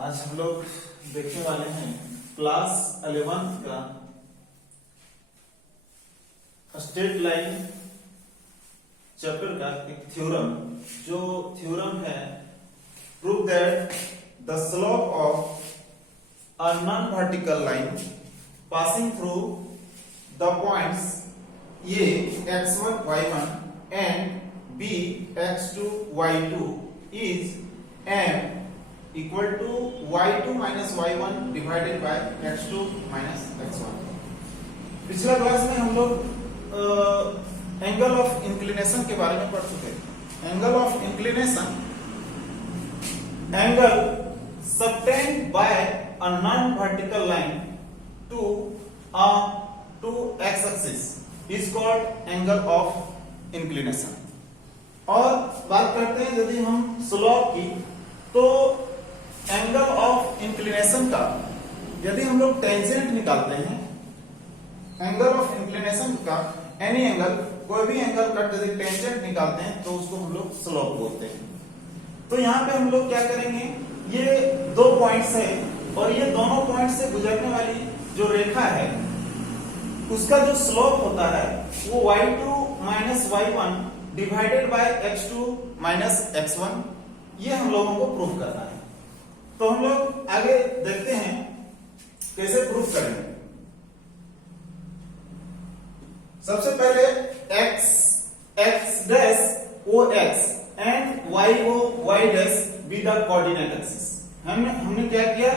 आज हम लोग देखने वाले हैं क्लास 11 का स्ट्रेट लाइन चैप्टर का एक थ्योरम। जो थ्योरम है prove that the slope of a non vertical line passing through the points A x1 y1 and B x2 y2 is m equal to y2 minus y1 divided by x2 minus x1। पिछला class में हम लोग angle of inclination के बारे में पढ़ चुके हैं। Angle of inclination, angle subtended by a non vertical line to x axis is called angle of inclination. और बात करते हैं यदि हम स्लोप की, तो एंगल ऑफ इंक्लिनेशन का यदि हम लोग टेंजेंट निकालते हैं, एंगल ऑफ इंक्लिनेशन का एनी एंगल, कोई भी एंगल का यदि टेंजेंट निकालते हैं तो उसको हम लोग स्लोप बोलते हैं। तो यहाँ पे हम लोग क्या करेंगे, ये दो पॉइंट्स है और ये दोनों पॉइंट से गुजरने वाली जो रेखा है उसका जो स्लोप होता है वो y2 minus y1 divided by x2 minus x1, ये हम लोगों को प्रूफ करना है। तो हम लोग आगे देखते हैं कैसे प्रूफ करेंगे। सबसे पहले x dash o x and y o y dash be the coordinate axis. हमने क्या किया,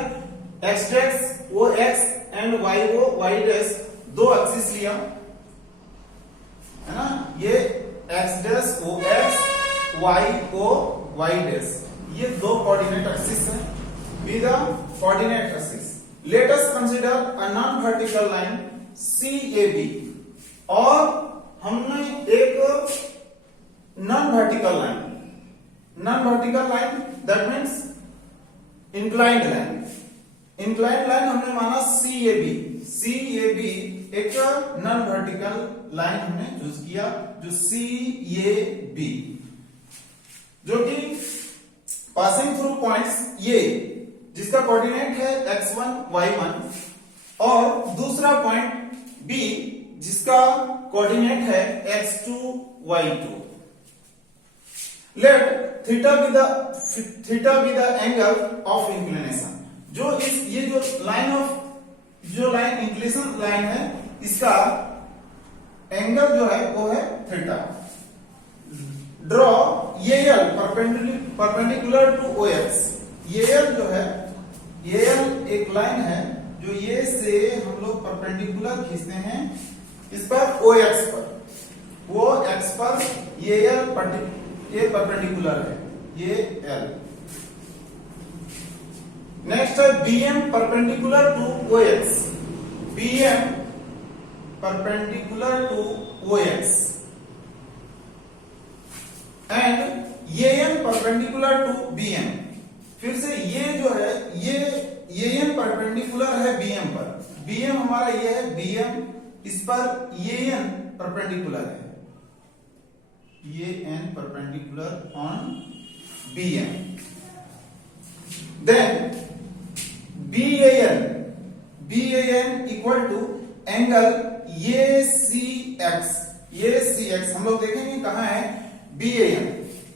x dash o x and y o y dash दो एक्सिस लिया है ना। ये x dash o x, y o y dash, ये दो कोऑर्डिनेट एक्सिस है। Be the coordinate axis. Let us consider a non vertical line CAB। और हमने एक non vertical line that means inclined line हमने माना CAB एक नॉन वर्टिकल लाइन हमने चूज किया, जो CAB, जो कि पासिंग थ्रू पॉइंट्स A, जिसका कोऑर्डिनेट है x1 y1, और दूसरा पॉइंट B जिसका कोऑर्डिनेट है x2 y2। Let theta be the angle of inclination. जो लाइन इंक्लिनेशन लाइन है, इसका एंगल जो है वो है theta. Draw AL perpendicular to OX। AL जो है, AL एक लाइन है जो ये से हम लोग परपेंडिकुलर खींचते हैं इस पर OX पर, वो X पर AL परपेंडिकुलर है, ये L। नेक्स्ट है BM perpendicular to OX। BM perpendicular to OX and AM perpendicular to BM। फिर से ये जो है, ये AM परपेंडिकुलर है BM पर। BM हमारा ये है BM, इस पर AN परपेंडिकुलर है, AN perpendicular on BM। Then BAN equal to angle ACX। हम लोग देखेंगे कहां है BAN,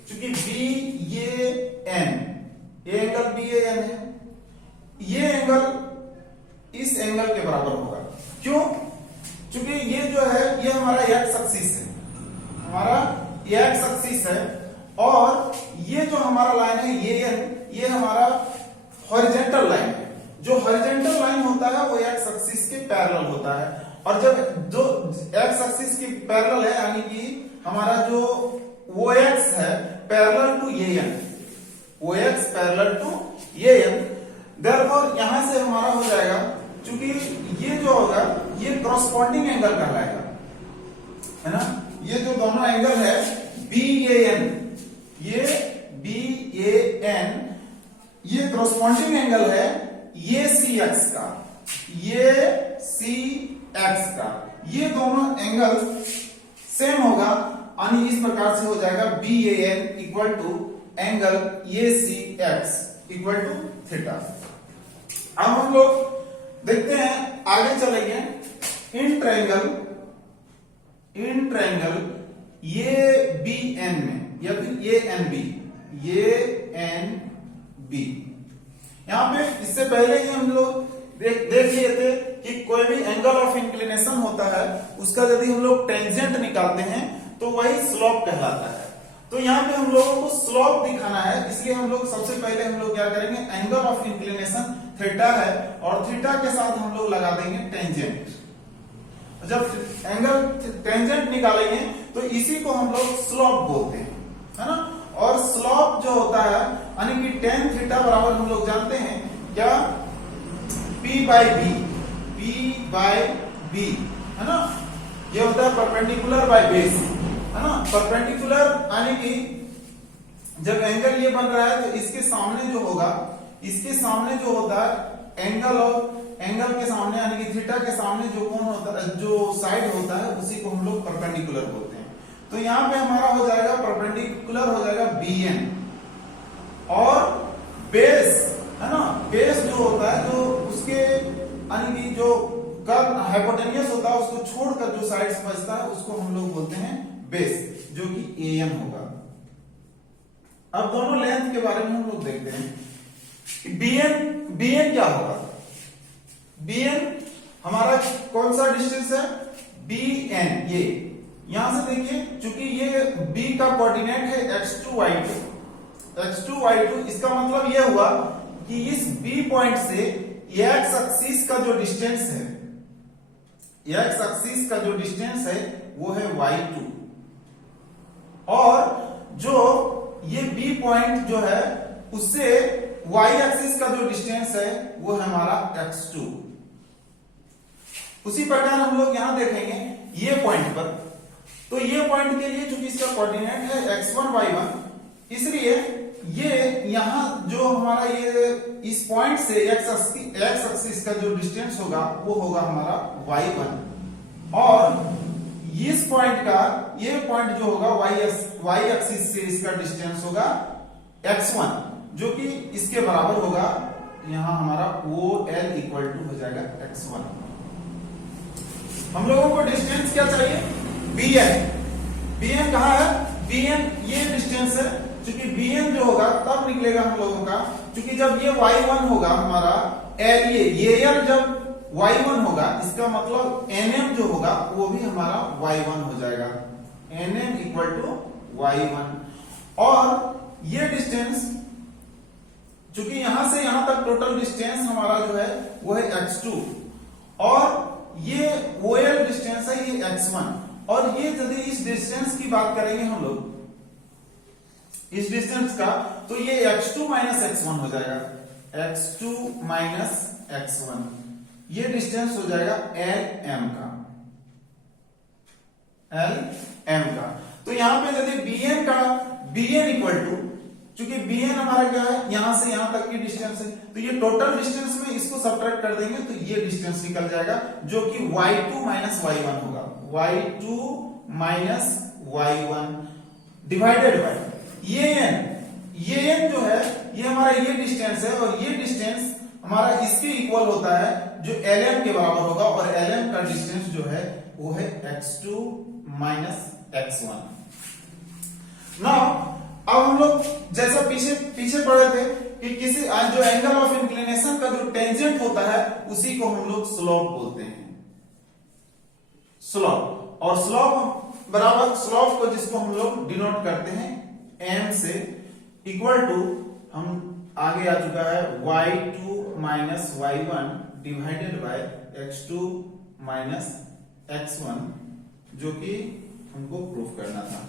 क्योंकि BAN, ये एंगल BAN है, ये एंगल इस एंगल के बराबर होगा। क्यों? क्योंकि ये जो है ये हमारा x एक्सिस है, हमारा x एक्सिस है, और ये जो हमारा लाइन है AN, ये हमारा हॉरिजॉन्टल लाइन है। जो हॉरिजॉन्टल लाइन होता है वो x एक्सिस के पैरेलल होता है, और जब जो x एक्सिस के पैरेलल है, यानी कि हमारा जो OX है parallel to AN, OX parallel to AN, therefore यहां से हमारा हो जाएगा, क्योंकि ये जो होगा ये कॉरस्पॉन्डिंग एंगल कहलाएगा, है ना। ये जो दोनों एंगल है BAN, ये BAN, ये कॉरस्पॉन्डिंग एंगल है ACX का, ये दोनों एंगल सेम होगा, यानी इस प्रकार से हो जाएगा BAN equal to angle ACX equal to theta. अब हम लोग देखते हैं, आगे चलेंगे। इन ट्रायंगल ये बी एन में या फिर ये एन बी, यहां पे इससे पहले ही हम लोग देख लिए थे कि कोई भी एंगल ऑफ इंक्लिनेशन होता है उसका यदि हम लोग टेंजेंट निकालते हैं तो वही स्लोप कहलाता है। तो यहाँ पे हम लोगों को स्लोप दिखाना है, इसलिए हम लोग सबसे पहले हम लोग क्या करेंगे, एंगल ऑफ इंक्लिनेशन थीटा है और थीटा के साथ हम लोग लगा देंगे टेंजेंट। जब एंगल टेंजेंट निकालेंगे तो इसी को हम लोग स्लोप बोलते हैं, है ना। और स्लोप जो होता है यानी कि टेन थीटा बराबर हम लोग जानते हैं क्या, P बाय बी, है ना। ये होता है परपेंडिकुलर बाय बेस, है ना। परपेंडिकुलर यानी कि जब एंगल ये बन रहा है तो इसके सामने जो होगा, इसके सामने जो होता है एंगल के सामने यानी कि थीटा के सामने जो कोण होता है, जो साइड होता है, उसी को हम लोग परपेंडिकुलर बोलते हैं। तो यहां पे हमारा हो जाएगा परपेंडिकुलर हो जाएगा BN, और बेस, है ना, बेस जो होता है जो उसके यानी कि जो कर्व हाइपोटेन्यूस होता है उसको छोड़कर जो साइड से बचता है उसको हम लोग बोलते हैं बेस, जो कि AN होगा। अब दोनों लेंथ के बारे में हम लोग देखते हैं कि BN क्या होगा। BN हमारा कौन सा डिस्टेंस है, BN, ये यहां से देखिए, चूंकि ये B का कोऑर्डिनेट है x2 y2, इसका मतलब यह हुआ कि इस B पॉइंट से x एक्सिस का जो डिस्टेंस है, x एक्सिस का जो डिस्टेंस है वो है y2, और जो ये B पॉइंट जो है उससे y एक्सिस का जो डिस्टेंस है वो है हमारा x2। उसी प्रकार हम लोग यहां देखेंगे ये पॉइंट पर, तो ये पॉइंट के लिए चूंकि इसका कोऑर्डिनेट है x1 y1, इसलिए ये यहां जो हमारा ये इस पॉइंट से x एक्सिस का जो डिस्टेंस होगा वो होगा हमारा y1, और इस पॉइंट का ये पॉइंट जो होगा y एक्सिस से इसका डिस्टेंस होगा x1, जो कि इसके बराबर होगा यहां हमारा OL इक्वल टू हो जाएगा x1। हम लोगों को डिस्टेंस क्या चाहिए, BN कहां है, BN ये डिस्टेंस है, क्योंकि BN जो होगा तब निकलेगा हम लोगों का, क्योंकि जब ये y1 होगा हमारा ये L जब y1 होगा, इसका मतलब NM जो होगा वो भी हमारा y1 हो जाएगा, NM इक्वल टू y1। और ये डिस्टेंस चूंकि यहां से यहां तक टोटल डिस्टेंस हमारा जो है वो है x2, और ये OL डिस्टेंस है ये x1, और ये यदि इस डिस्टेंस की बात करेंगे हम लोग इस डिस्टेंस का, तो ये x2 माइनस x1 हो जाएगा, x2 माइनस x1, ये डिस्टेंस हो जाएगा LM का। तो यहां पे यदि BN इक्वल टू, चूंकि BN हमारा क्या है, यहां से यहां तक की डिस्टेंस है, तो ये टोटल डिस्टेंस में इसको सब्ट्रैक्ट कर देंगे तो ये डिस्टेंस निकल जाएगा, जो कि y2 माइनस y1 होगा, y2 minus y1 divided by ये n जो है ये हमारा ये डिस्टेंस है, और ये डिस्टेंस हमारा इसके इक्वल होता है जो LM के बराबर होगा, और LM का डिस्टेंस जो है वो है x2 माइनस x1। नाउ अब हम लोग जैसा पीछे पढ़े थे कि किसी जो एंगल ऑफ इंक्लिनेशन का जो टेंजेंट होता है उसी को हम लोग स्लोप बोलते हैं, स्लोप। और स्लोप बराबर, स्लोप को जिसको हम लोग डिनोट करते हैं m से, इक्वल टू हम आगे आ चुका है y2 minus y1 divided by x2 minus x1, जो कि हमको प्रूफ करना था।